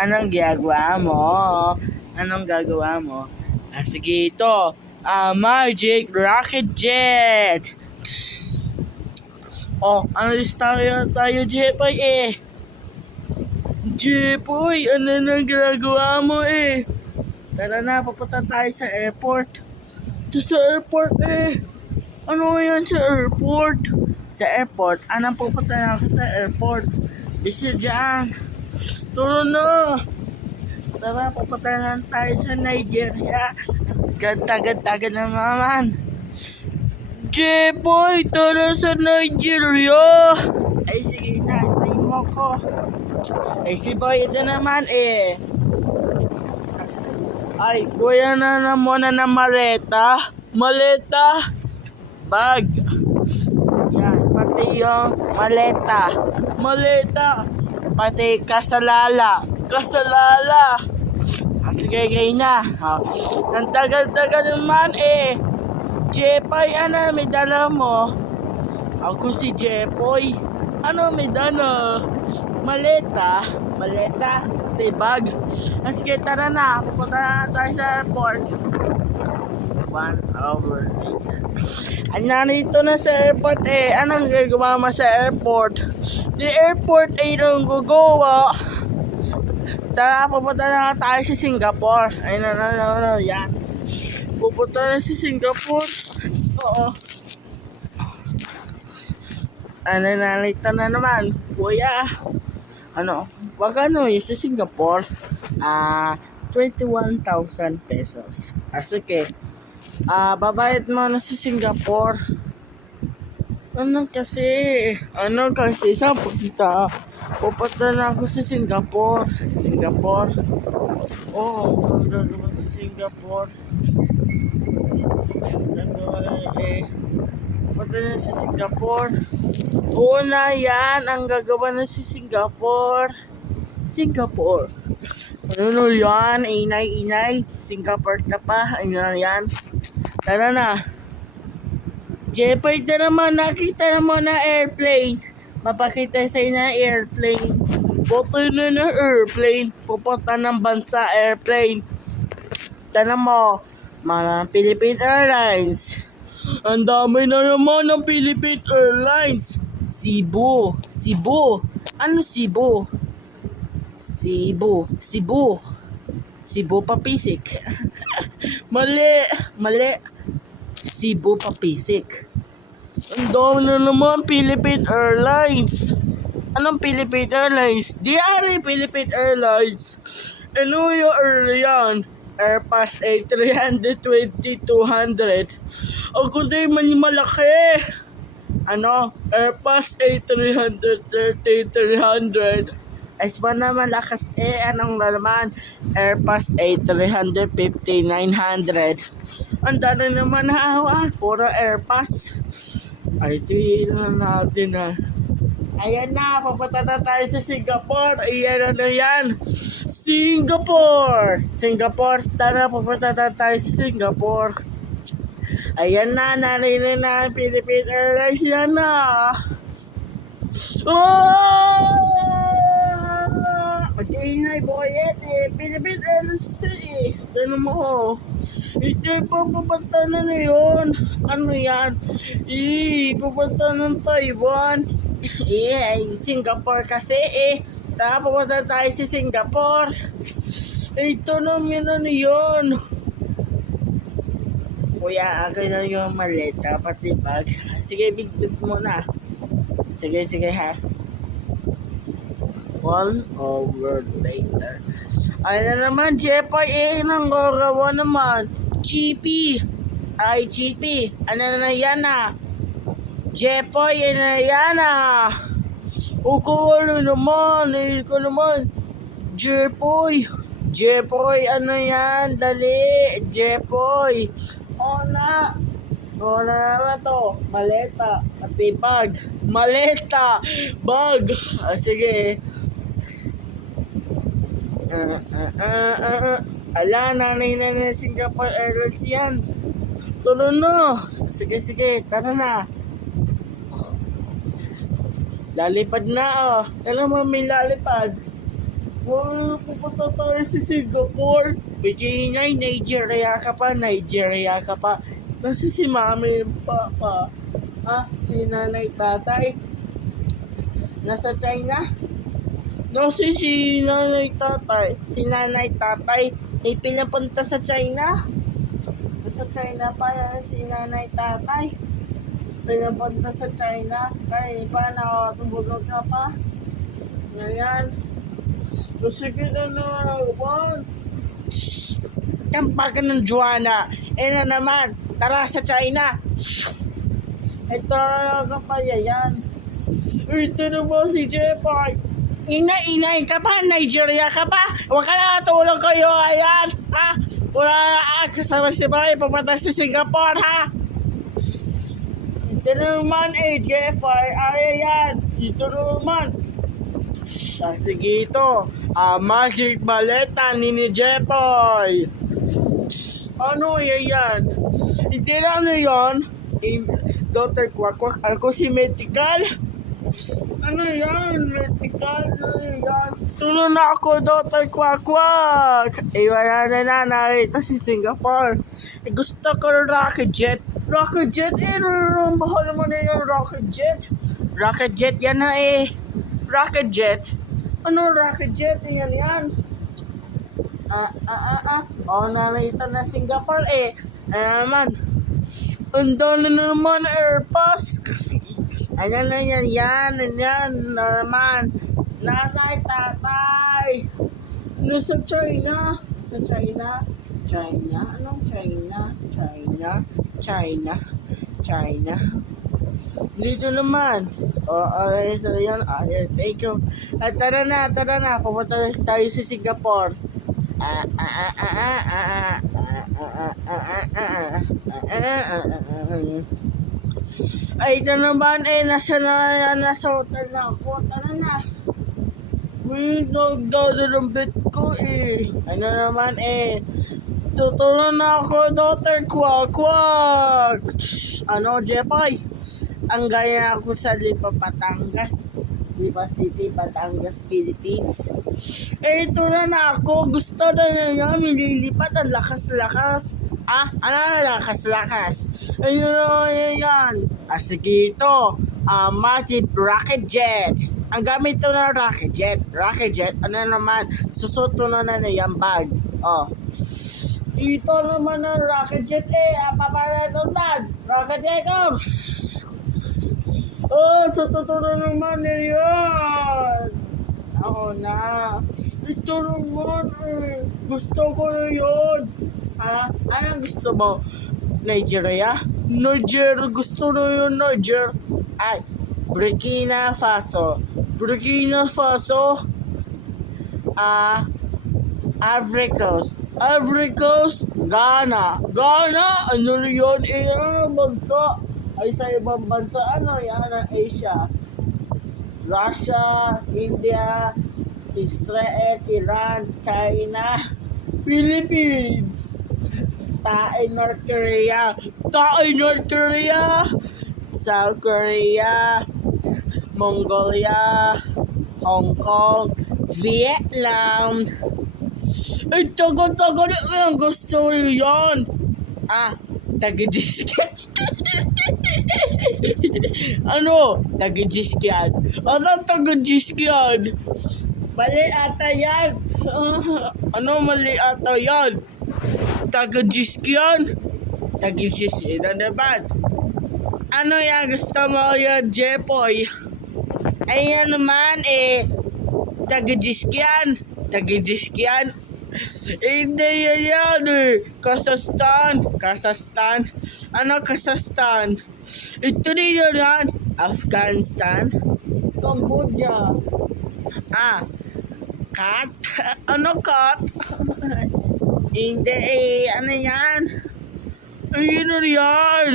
Anong ginagawa mo? Anong gagawa mo? Sige ito. Magic Rocket Jet. Alis tayo, Jepoy eh. Jepoy, ano nang ginagawa mo eh? Tara na, papunta tayo sa airport. Sa airport eh. Ano yan sa airport? Sa airport? Anong pupunta na ako sa airport? Busy dyan. Turo na. Tara, pupunta na tayo sa Nigeria. Ganda naman. Jepoy, tara sa Nigeria. Ay, sige na. Tayo mo ko. Ay, si Boy, ito naman eh. Ay, kuya na muna ng maleta. Maleta. Bag. Yan, pati yung maleta. Maleta. Pati kasalala. Kasalala. Sige, na. Ang tagal-tagal naman eh. Jepoy, ano may dala mo? Ako si Jepoy. Ano may dala? Maleta. Maleta. Bag. Sige, tara na. Pupunta na tayo sa airport. 1 hour later. Narito na sa airport eh. Anong gagawa mo sa airport? The airport ay nang gagawa. Tara, pupunta na tayo sa Singapore. Ay, no, yan. Pupunta na sa Singapore. Oo. Narito na naman. Kuya. Wag sa Singapore. 21,000 pesos. Sige. Babayad mo na sa Singapore. Ano kasi? Saan pupunta? Pupunta na ako sa Singapore. Singapore? Oo, ang gagawa sa Singapore. Pupunta na sa Singapore. Oo na yan, ang gagawa na sa Singapore. Singapore. Ano yan? Inay. Singapore ka pa. Ano yan? Tara na. Jepoy, tara mo. Nakita na mo na airplane. Mapakita sa na airplane. Boto na airplane. Pupunta ng bansa airplane. Tara mo. Mga Philippine Airlines. Ang dami na naman ng Philippine Airlines. Cebu. Ano Cebu? Cebu Papisik. Mali. Cebu Papisik. Ang dami na naman Philippine Airlines. Anong Philippine Airlines? DRA Philippine Airlines. Ano yung yan? Airbus A320-200. Ako din malaki. Airbus A330-300. S1 na malakas eh. Anong naman? Airbus A350-900. Ang dami naman hawa. Puro Airbus. Ay, tingnan natin na. Ayan na, papunta na tayo sa Singapore. Ayan na yan. Singapore, tara, pupunta na tayo sa Singapore. Ayan na, narinig na ang Philippine Airlines. Yan na. Mag-iingay, boyet eh. Philippine Airlines ito eh. Ganun mo. Ito pupunta na yun. Ano yan? Pupunta ng Taiwan. Singapore kasi eh. Tara, pupunta tayo sa Singapore. Ito naman yun. Kuya, akin na yung maleta, pati bag. Sige, big mo na. Sige ha. 1 hour later. Ay na naman, Jepoy eh. Nanggagawa naman. GP. Ano na yan ah. Jepoy, yan ah. Ano naman. Jepoy, ano yan? Dali. Jepoy. Wala naman to. Maleta. Pati bag. Maleta. Bag. Sige. Nanay na Singapore Airlines yan. Tulo na. Sige. Tara na. Lalipad na oh. Alam mo may lalipad. Pupunta tayo sa Singapore. Bigay Nigeria ka pa, Nigeria ka pa. Kasi si mami yung papa. Si nanay tatay. Nasa China. No, si nanay tatay. Si nanay tatay ay pinapunta sa China. Sa China pa yan si nanay tatay. Pinapunta sa China. Kaya pa nakatubulog na pa. Ngayon. Sige na naman. Kampa ka ng Joanna. Na naman. Tara sa China. Ito na ka pa yan. Ito naman si Jepay. Ingay ka pa, Nigeria ka pa. Huwag ka na tulong kayo, ayan. Wala na kasama si Bay, pupunta sa Singapore, ha. Ito naman, Jepay, ayan. Ito naman. Sige ito. Magic maleta ni Jepay. Ano yan? Hindi na ano yun. Dr. Quack, ako si Medical. Ano yan? Medical? Ano yan? Tulong na ako, Dr. Quack. Wala na nakita si Singapore. Gusto ko ng rocket jet. Rocket jet? Mahal naman na yung rocket jet. Rocket jet yan na Rocket jet? Ano rocket jet? Yan. Nakita na Singapore Ano naman? Ando na naman Airbus. Ayan na yan naman. Nanay, tatay. Ano sa China? Anong China? Dito naman. Okay, so yan. Thank you. Tara na. Pupunta na tayo sa Singapore. Ito naman nasa hotel na ako. Tara na. Nagdadalambit ko Ano naman tutulong na ako, Dr. Quack. Ano, Jepay? Ang gaya ako sa Lipa, Batangas. Lipa City, Batangas, Philippines. Ito na ako. Gusto na yan. Nililipat ang lakas-lakas. Ano lakas-lakas? Ayun yan. Sige ito. Magic rocket jet. Ang gamit ito na rocket jet. Ano naman? Susuto na yan bag. Ito naman ang rocket jet papalatod. Rocket jet susuto na naman yan. Ako na. Ito naman Gusto ko na yun. Anong gusto mo? Nigeria? Gusto na yun, Niger. Burkina Faso. Ivory Coast. Ghana. Ano yun? Ano bansa? Ay sa ibang bansa. Ano yan? Asia. Russia, India, Israel, Iran, China, Philippines, North Korea, South Korea, Mongolia, Hong Kong, Vietnam. Tagal ang gusto yan. Taga-discan. Ano? Taga-discan. Ano taga-discan? Mali ata yan. Ano mali ata yan? Taga-discan? Taga-discan na naman. Ano yan? Gusto mo yan, Jepoy? Ayan naman taga-discan. Hindi yan Kazakhstan. Ano Kazakhstan? Ito rin yan. Afghanistan. Cambodia. Cat? Ano cat? Hindi ano yan? Ayun yan.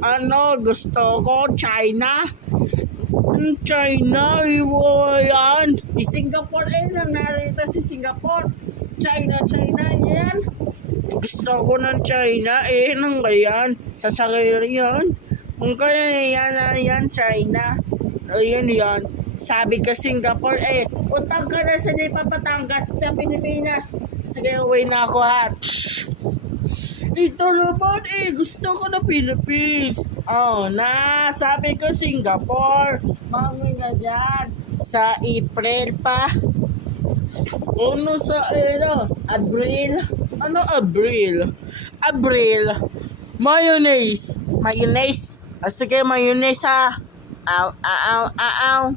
Ano gusto ko? China? China, yan. Singapore narito si Singapore. China yan. Gusto ko ng China nang yan. Sasakay yan. Kung kaya yan China. Ayan yan. Sabi ko Singapore, utang ka na sa Papatangas sa Pilipinas. Sige, uwi na ako ha. Ito naman gusto ko na Philippines. Sabi ko Singapore. Mami na dyan. Sa April pa. Abril? Ano Abril? Abril. Mayonnaise. Mayonnaise. Sige, mayonnaise ha. Aw.